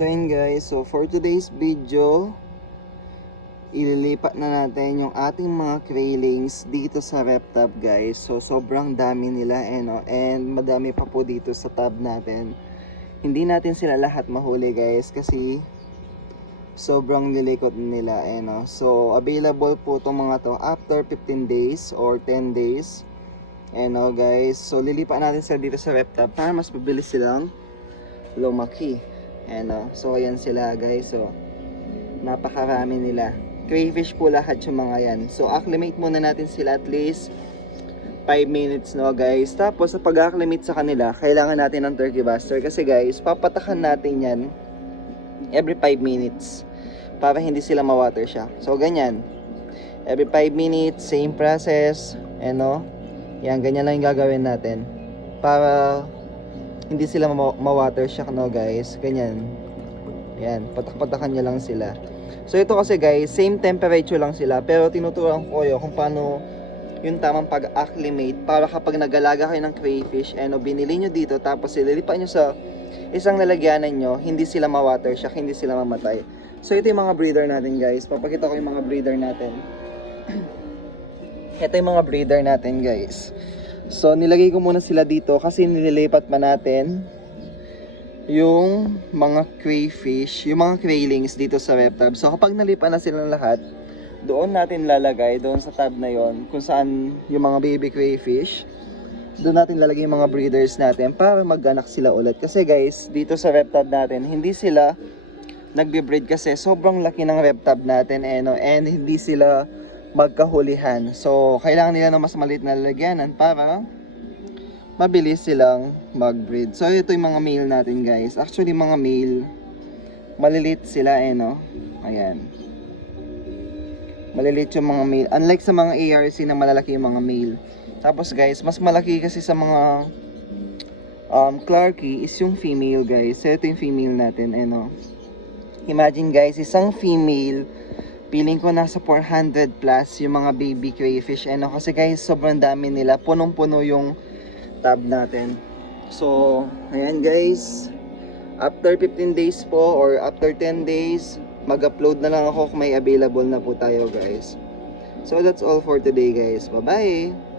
So yun guys, so for today's video, ililipat na natin yung ating mga craylings dito sa RepTab guys. So sobrang dami nila and madami pa po dito sa tab natin. Hindi natin sila lahat mahuli guys kasi sobrang lilikot nila So available po itong mga to after 15 days or 10 days. Guys, so lilipat natin sila dito sa RepTab para mas mabilis silang lumaki. So ayan sila guys, so napakarami nila. Crayfish po lahat yung mga yan. So acclimate muna natin sila at least 5 minutes guys. Tapos sa pag-acclimate sa kanila, kailangan natin ng turkey buster kasi guys, papatakan natin yan every 5 minutes para hindi sila ma-water shock. So ganyan, every 5 minutes, same process. Yan, ganyan lang yung gagawin natin para hindi sila ma-water shock guys. Ganyan. Yan, patak-patakan nyo lang sila. So ito kasi guys, same temperature lang sila, pero tinuturuan ko kayo kung paano yung tamang pag-acclimate para kapag nagalaga kayo ng crayfish, binili nyo dito tapos ililipat nyo sa isang lalagyanan nyo, hindi sila ma-water shock, hindi sila mamatay. So ito yung mga breeder natin guys. Papakita ko yung mga breeder natin. Ito yung mga breeder natin guys. So nilagay ko muna sila dito kasi nililipat pa natin yung mga crayfish, yung mga craylings dito sa RepTab. So kapag nalipat na silang lahat, doon natin lalagay, doon sa tab na yon kung saan yung mga baby crayfish, doon natin lalagay yung mga breeders natin para mag-anak sila ulit. Kasi guys, dito sa RepTab natin, hindi sila nagbe-breed kasi sobrang laki ng RepTab natin and hindi sila magkahulihan. So kailangan nila ng mas maliit na lalagyanan para mabilis silang mag-breed. So ito yung mga male natin guys. Actually mga male, maliliit sila Ayan. Maliliit yung mga male. Unlike sa mga ARC na malalaki yung mga male. Tapos guys, mas malaki kasi sa mga Clarkie is yung female guys. So ito yung female natin Imagine guys, isang female, feeling ko nasa 400 plus yung mga baby crayfish kasi guys, sobrang dami nila. Punong-puno yung tab natin. So ayan guys, after 15 days po or after 10 days, mag-upload na lang ako kung may available na po tayo guys. So that's all for today guys. Bye bye.